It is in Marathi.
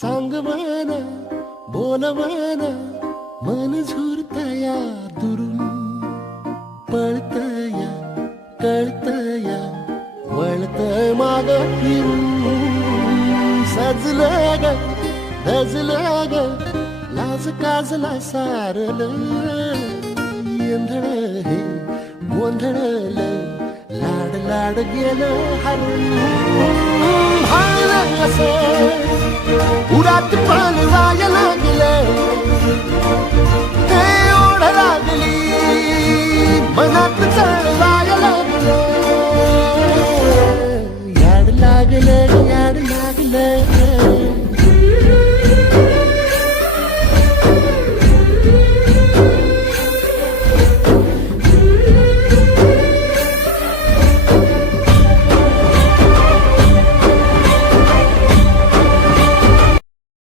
सांग मन बोल मन मन झुरतया दुरून पळतया कळतया वळत माग फिरून सजलं ग धजलं ग लाज काजला सारलं येंधळ हे गोंधळलं लाड लाड गेलं हरून भाळलं असं उरात पाल